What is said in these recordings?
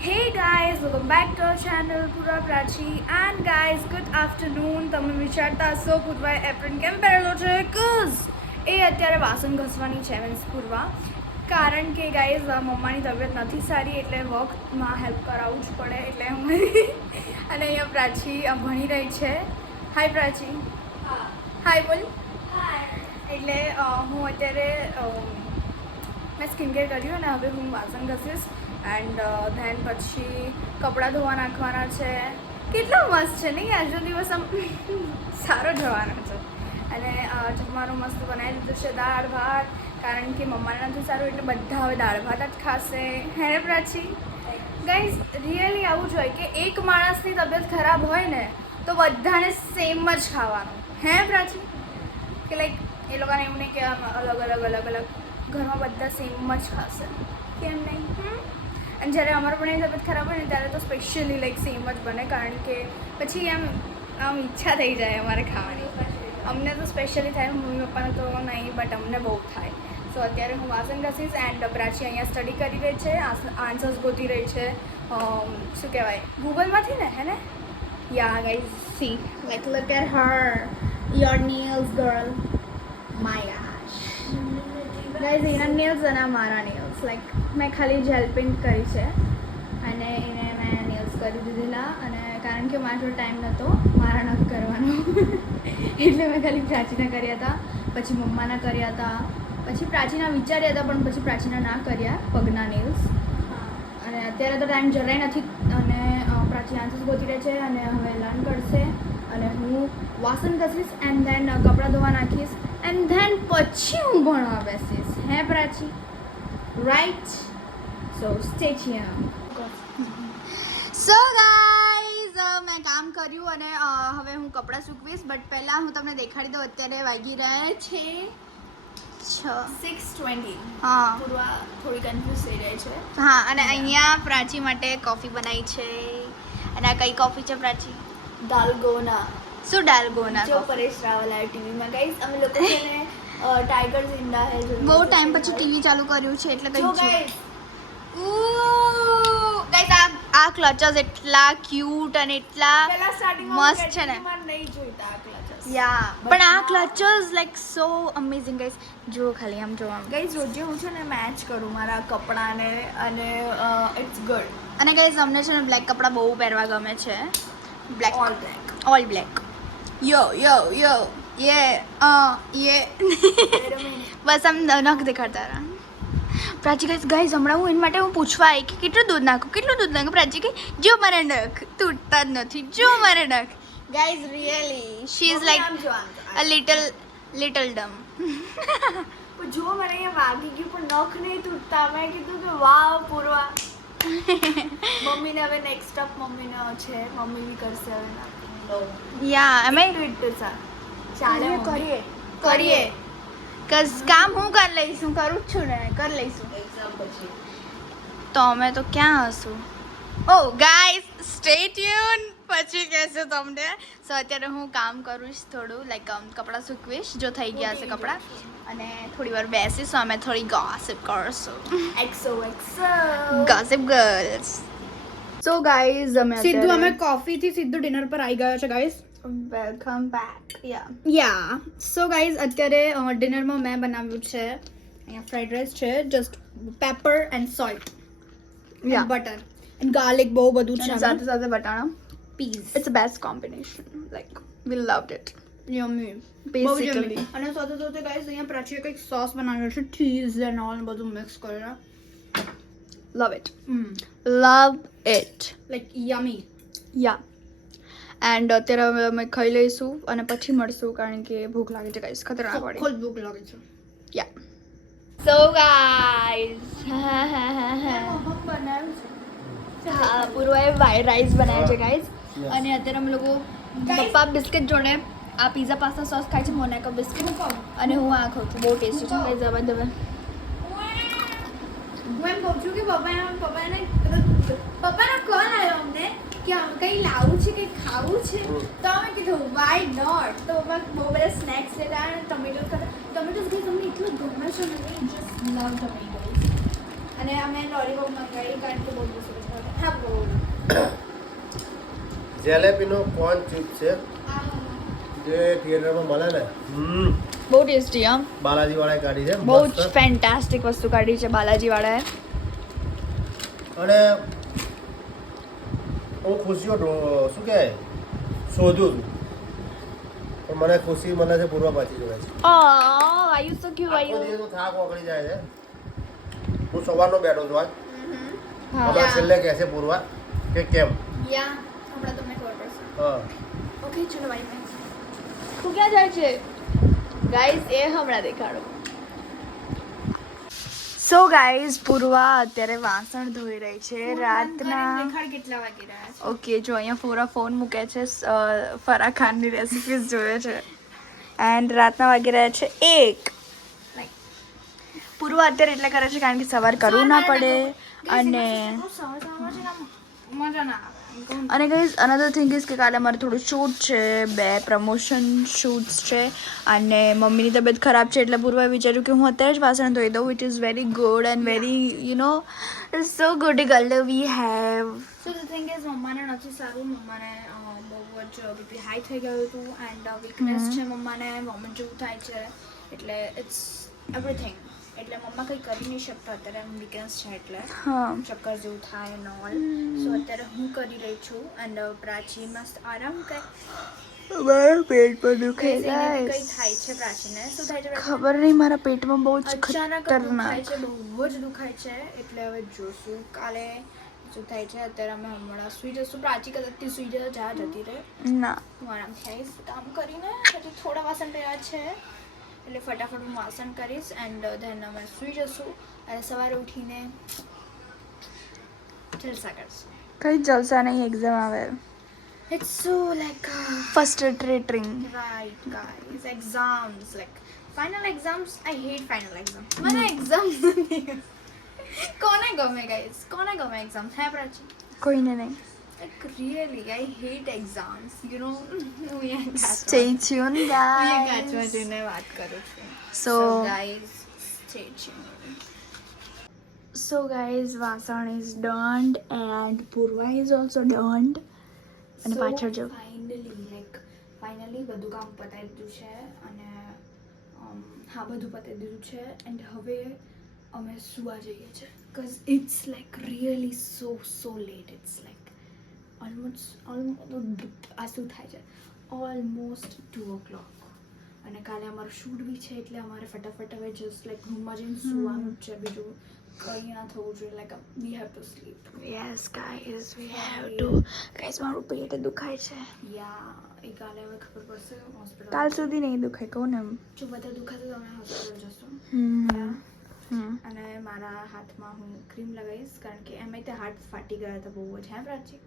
Hey guys, welcome back to our channel Pura Prachi and guys, good afternoon. તમે વિચારતા હશો પૂર્વાએ apron કેમ પહેરેલો છે? કઝ એ અત્યારે વાસણ ઘસવાની છે મીન્સ પૂર્વા, કારણ કે ગાઈઝ મમ્માની તબિયત નથી સારી એટલે વર્કમાં હેલ્પ કરાવવું જ પડે એટલે હું અને અહીંયા પ્રાચી ભણી રહી છે. હાય પ્રાચી. હાય બોલ. એટલે હું અત્યારે મેં સ્કિન કેર કર્યું અને હવે હું વાસણ ઘસીશ એન્ડ ધેન પછી કપડાં ધોવા નાખવાના છે. કેટલો મસ્ત છે નહીં? આજનો દિવસ આમ સારો જવાનો છે અને જમવાનું મસ્ત બનાવી દીધું છે, દાળ ભાત, કારણ કે મમ્માને નથી સારું એટલે બધા હવે દાળ ભાત જ ખાશે. હે ને પ્રાચી? ગાઈઝ રિયલી આવું જ હોય કે એક માણસની તબિયત ખરાબ હોય ને તો બધાને સેમ જ ખાવાનું. હે પ્રાચી? કે લાઈક એ લોકોને એવું નહીં કે આમ અલગ અલગ ઘરમાં બધા સેમ જ ખાશે, કેમ નહીં? અને જ્યારે અમારું પણ તબિયત ખરાબ હોય ને ત્યારે તો સ્પેશિયલી લાઈક સેમ જ બને, કારણ કે પછી આમ ઈચ્છા થઈ જાય અમારે ખાવાની. અમને તો સ્પેશિયલી થાય, મમ્મી પપ્પાને તો નહીં, બટ અમને બહુ થાય. સો અત્યારે હું વાસણ ઘસીશ એન્ડ પ્રાચી અહીંયા સ્ટડી કરી રહી છે, આન્સર્સ ગોતી રહી છે શું કહેવાય ગૂગલમાંથી ને, હે ને? Yeah guys see like look at her your nails girl. My guys એના નેલ્સ અને મારા નેલ્સ લાઈક મેં ખાલી જેલ પેઇન્ટ કરી છે અને એને મેં નેલ્સ કરી દીધેલા, અને કારણ કે મારો ટાઈમ નહોતો મારા નથી કરવાનો એટલે મેં ખાલી પ્રાચીના કર્યા હતા, પછી મમ્માના કર્યા હતા, પછી પ્રાચીના વિચાર્યા હતા પણ પછી પ્રાચીના ના કર્યા પગના નેલ્સ. અને અત્યારે તો ટાઈમ જરાય નથી અને પ્રાચી આન્સર્સ ગોતી રહે છે અને હવે લર્ન કરશે અને હું વાસણ ઘસીશ એન્ડ ધેન કપડાં ધોવા નાખીશ એન્ડ ધેન પછી હું ભણવા બેસીશ. Hey Prachi? Right? So stay tune. So guys મેં કામ કર્યું અને હવે હું કપડાં સૂકવીશ, બટ પહેલાં હું તમને દેખાડી દઉં અત્યારે વાગી રહ્યા છે 6:20. હા, પૂર્વા થોડી કન્ફ્યુઝ થઈ રહી છે. હા, અને અહીંયા પ્રાચી માટે કોફી બનાવી છે. અને આ કઈ કોફી છે પ્રાચી? દાલગોના. શું દાલગોના? જો પરેશ રાવલ આ ટીવીમાં ગાઈસ અમે લોકો છે ને ટાઈગર ઝિંદા હે જો બહુ ટાઈમ પછી ટીવી ચાલુ કર્યું છે એટલે જો કઈ ગાઈસ ગાઈસ આ ક્લચર્સ એટલા ક્યુટ અને એટલા પેલા સ્ટાર્ટિંગમાં મસ્ત છે ને. નહીં જોઈતા આ ક્લચર્સ. યા પણ આ ક્લચર્સ લાઈક સો અમેઝિંગ ગાઈસ. જુઓ ખાલી આમ જોવા. ગાઈસ રોજે હું છે ને મેચ કરું મારા કપડાને અને ઇટ્સ ગુડ. અને ગાઈસ અમને છે ને બ્લેક કપડાં બહુ પહેરવા ગમે છે. Black all black. All black. યો યે બસ આમ નખ દેખાડતા રહ્યા. પ્રાચી ગાઈઝ હમણાં હું એના માટે હું પૂછવા આવી કે કેટલું દૂધ નાખું. પ્રાચી કે જો મારા નખ તૂટતા જ નથી, જો મારા નખ. Guys really she is like a little dumb. જો મને અહીંયા વાગી ગયું પણ નખ નહીં તૂટતા. મેં કીધું કે વાવ પૂર્વા. મમ્મીને હવે નેક્સ્ટ સ્ટેપ મમ્મીનો છે, મમ્મી બી કરશે હવે. યા અમે ચાલે કરીએ કઝ કામ હું કરી લઈશું, કરું જ છું ને, કરી લઈશું. તો અમે તો ક્યાં હશું? ઓ ગાઈસ સ્ટે ટ્યુન, પછી કહેશું તમને. સો અત્યારે હું કામ કરું થોડું લાઈક કપડાં સૂકવીશ જો થઈ ગયા હશે કપડાં, અને થોડી વાર બેસીશું અમે થોડી ગોસિપ કરશું. Gossip girls. સો ગાઈઝ સીધું અમે કોફીથી સીધું ડિનર પર આવી ગયા છે guys. Welcome back. Yeah so guys અત્યારે ડિનરમાં મેં બનાવ્યું છે અહીંયા ફ્રાઈડ રાઈસ છે, just pepper and salt butter and garlic બહુ બધું છે, સાથે સાથે બટાણા peas. It's best combination. Like we loved it yummy basically. અને સાથે સાથે ગાઈઝ અહીંયા પ્રાચીએ કંઈક સોસ બનાવ્યો છે, ચીઝ એન્ડ ઓલ બધું મિક્સ કરીને. લવ it. Love it. Like યમી. Yeah and અત્યારે હવે અમે ખાઈ લઈશું અને પછી મળશું, કારણ કે ભૂખ લાગે છે ગાઈસ, ખતરનાક વાળી. ખોલ ભૂખ લાગે છે. યા સો ગાઈસ હા પૂર્વાએ રાઈસ બનાવ્યા છે ગાઈસ, અને અત્યારે અમે લોકો પપ્પા બિસ્કિટ જોડે આ પીઝા પાસ્તા સોસ ખાય છે, મોનાકો બિસ્કિટ, અને હું આ ખાઉં છું. બહુ ટેસ્ટી છે ગાઈસ. હવે હું એમ કહું છું કે પપ્પાને કોલ આવ્યો અમને કે કંઈ લાવવું છે, કંઈ ખાવું છે, તો અમે કીધું વાય નોટ. તો પપ્પા બહુ બધા સ્નેક્સ લેતા અને ટમેટોસ ગઈ તમને એટલું ગમે છે ને, જસ્ટ લવ ટમેટોસ. અને અમે લોલીપોપ મંગાવી કારણ કે બહુ સરસ. હા જલેબીનો કોર્ન ચિપ્સ છે જે થિયેટરમાં મળે ને બહુ ટેસ્ટી આમ બાલાજી વાળાએ કાઢી છે બહુ જ મસ્ત. ફેન્ટાસ્ટિક વસ્તુ કાઢી છે બાલાજી વાળાએ. અને હું ખુશીઓ શું કહેવાય શોધું છું પણ મને ખુશી મળે છે પૂર્વ પાછી જોડે છે ઓ આયુ સો ક્યુ આખો આયુ. દિવસનો થાક ઓગળી જાય છે હું સવારનો બેઠો છું આજ હા હવે છેલ્લે કહે છે પૂર્વા કે કેમ યા હમણાં તમને ખબર પડશે. હા ઓકે ચલો બાય બાય. તું ક્યાં જાય છે ગાઈઝ એ હમણાં દેખાડો. સો ગાઈઝ પૂર્વા અત્યારે વાસણ ધોઈ રહી છે રાતના. દેખાડ કેટલા વાગી રહ્યા છે. ઓકે જો અહીંયા પૂરા ફોન મૂકે છે ફરાહ ખાનની રેસિપીઝ જોવે છે એન્ડ રાતના વાગી રહ્યા છે 1. પૂર્વા અત્યારે એટલે કરે છે કારણ કે સવાર કરવું ના પડે અને મજા ના આવે. અને ગાઈઝ અનધર થિંગ ઇઝ કે કાલે અમારે થોડું શૂટ છે 2 પ્રમોશન શૂટ્સ છે અને મમ્મીની તબિયત ખરાબ છે એટલે પૂર્વાએ વિચાર્યું કે હું અત્યારે જ વાસણ ધોઈ દઉં which is very good and very you know so good girl we have. So the thing is મમ્માને નથી સારું. મમ્માને બહુ જ બીપી હાઈ થઈ ગયું હતું એન્ડ વીકનેસ છે મમ્માને વોમિટ જેવું થાય છે એટલે ઇટ્સ એવરીથિંગ. એટલે મમ્મા કંઈ કરી નહીં શકતા અત્યારે એમ વીકનેસ છે એટલે હા ચક્કર જેવું થાય એન્ડ ઓલ. સો અત્યારે હું કરી રહી છું એન્ડ પ્રાચી મસ્ત આરામ કરે. મારા પેટ પર દુખે કંઈ થાય ગાઈસ. છે પ્રાચીને. શું થાય છે પ્રાચી? ખબર નહીં મારા પેટમાં બહુ જ અચાનક દુખાય ખતરનાક. છે, બહુ જ દુખાય છે એટલે હવે જોશું કાલે શું થાય છે. અત્યારે અમે હમણાં સુઈ જશું. પ્રાચી કદાચથી સુઈ જશે જા જતી રહે. ના હું આરામથી આવીશ કામ કરીને. હજી થોડા વાસણ રહ્યા છે એટલે ફટાફટ હું વાસણ કરીશ એન્ડ ધેન અમે સુઈ જશું અને સવારે ઉઠીને જલસા કરશું. કઈ જલસા નહીં એક્ઝામ આવે it's so like frustrating. right guys exams like final exams I hate final exams. મને એક્ઝામ કોને ગમે guys કોને ગમે એક્ઝામ હે પ્રાચી? કોઈને નહીં. like really I hate exams you know. હું સ્ટે ટ્યુન ગાચમાં ગાઈસ. જઈને વાત કરું છું. So guys stay tuned. So guys, વાસણ is done and Purva is also done. અને પાછળ જો ફાઇનલી બધું કામ પતાવી દીધું છે અને હા બધું પતાવી દીધું છે એન્ડ હવે અમે સુવા જઈએ છીએ because it's like really so late. It's like almost આ શું થાય છે ઓલમોસ્ટ 2 o'clock અને કાલે અમારું શૂટ બી છે એટલે અમારે ફટાફટ હવે જસ્ટ લાઈક રૂમમાં જઈને સુવાનું જ છે. બીજું કંઈ ના થવું જોઈએ. Like we have to sleep. Yes guys we have to. Guys મારું પેટ દુખાય છે. યા એ કાલે હવે ખબર પડશે હોસ્પિટલ. કાલ સુધી નહીં દુખાય કહું ને એમ. જો બધા દુખાશે તો અમે હોસ્પિટલ જશું. અને મારા હાથમાં હું ક્રીમ લગાવીશ કારણ કે એમાં તે હાથ ફાટી ગયા હતા બહુ જ હે પ્રાચી.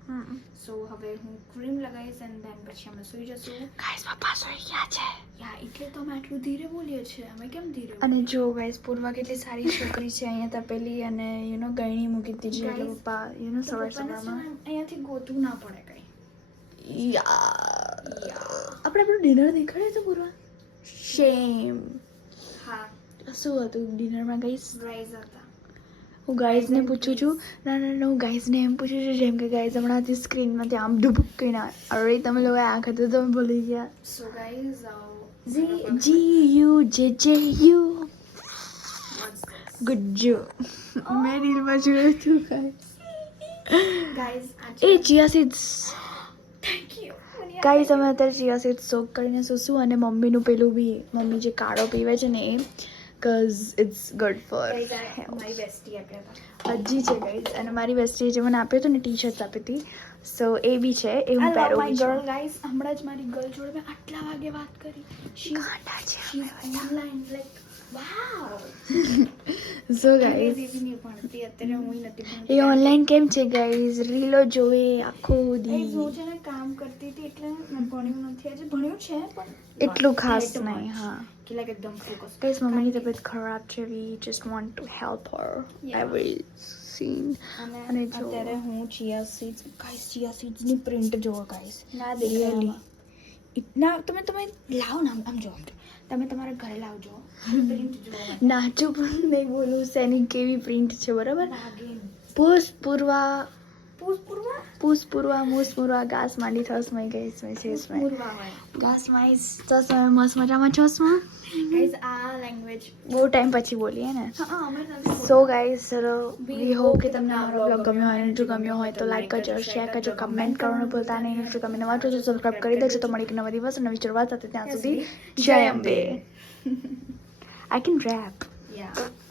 સો હવે હું ક્રીમ લગાવીશ એન્ડ ધેન પછી અમે સુઈ જશું. ગાઈસ પપ્પા સુઈ ગયા છે. યા એટલે તો અમે આટલું ધીરે બોલીએ છીએ. અમે કેમ ધીરે અને જો ગાઈસ પૂર્વા કેટલી સારી છોકરી છે અહીંયા તપેલી અને યુ નો ગયણી મૂકી દીધી છે એટલે Guys, પપ્પા યુ નો સવાર સવારમાં અહીંયાથી ગોતું ના પડે કંઈ. આપણે આપણું ડિનર દેખાડે તો પૂર્વા શેમ. હા શું હતું ડિનરમાં ગાઈસ? રાઈસ હતા. હું ગાઈઝને પૂછું છું ના હું ગાઈઝને એમ પૂછું છું જેમ કે ગાઈઝ હમણાંથી સ્ક્રીનમાંથી આમ ડૂબુક કહીને અરે તમે લોકો આંખ હતી તમે ભૂલી ગયા. સો ગાઈઝ GUJJU ગુડ જો મેં રીલમાં જોયું હતું guys A chia seeds. Thank you. Guys અમે અત્યારે ચિયા સીડ્સ સોક કરીને સૂશું અને મમ્મીનું પેલું બી મમ્મી જે કાળો પીવે છે ને એ because it's good for મારી બેસ્ટી આપ્યા હતા. હજી છે ગાઈઝ અને મારી વેસ્ટીએ જે મને આપ્યો હતો ને ટી શર્ટ આપી હતી સો એ બી છે એ હું પહેરું બી ગર્લ છું. ગાઈઝ હમણાં જ મારી ગર્લ જોડે મેં આટલા વાગે વાત કરી. ગાંડા છે she online like wow. So guys એવી નહીં ભણતી અત્યારે હું નથી એ ભણતી. ઓનલાઈન કેમ છે ગાઈઝ રીલો જોવે આખો હું દી છે ને કામ કરતી હતી એટલે મેં ભણ્યું નથી. આજે ભણ્યું છે પણ એટલું ખાસ that નહીં. much. હા કે લાઈક એકદમ ફોકસ. ગાઈઝ મમ્મીની તબિયત ખરાબ છે we just want to help her Yeah. Every scene. અને અને જો અત્યારે હું ચિયા સીડ્સ ગાઈસ ચિયા સીડ્સની પ્રિન્ટ જોવો ગાઈસ. ના Really. ના તમે લાવો ને આમ જો તમે તમારા ઘરે લાવજો પ્રિન્ટ જોવો. નાચું પણ નહીં બોલું શેની કેવી પ્રિન્ટ છે બરાબર. નાગિન પૂર્વા પૂર્વા પૂસ પૂરવા મૂસ પૂરવા ઘાસ માંડી થસમય ગઈસ મેં શેષ મેં પૂર્વા હોય ઘાસ માં તસ મસ્ત મજામાં છસમાં ગાઈઝ આ લેંગ્વેજ બહુ ટાઈમ પછી બોલીએ ને હા અમે નથી સો ગાઈઝ ચલો વી હોપ કે તમને અમારો બ્લોગ ગમ્યો હોય અને જો ગમ્યો હોય તો લાઈક કરજો શેર કરજો કમેન્ટ કરવાનું ભૂલતા નહીં જો તમે નવા છો તો સબસ્ક્રાઈબ કરી દેજો તો મળી એક નવા દિવસ અને નવી શરૂઆત સાથે ત્યાં સુધી જય Ambe I can rap yeah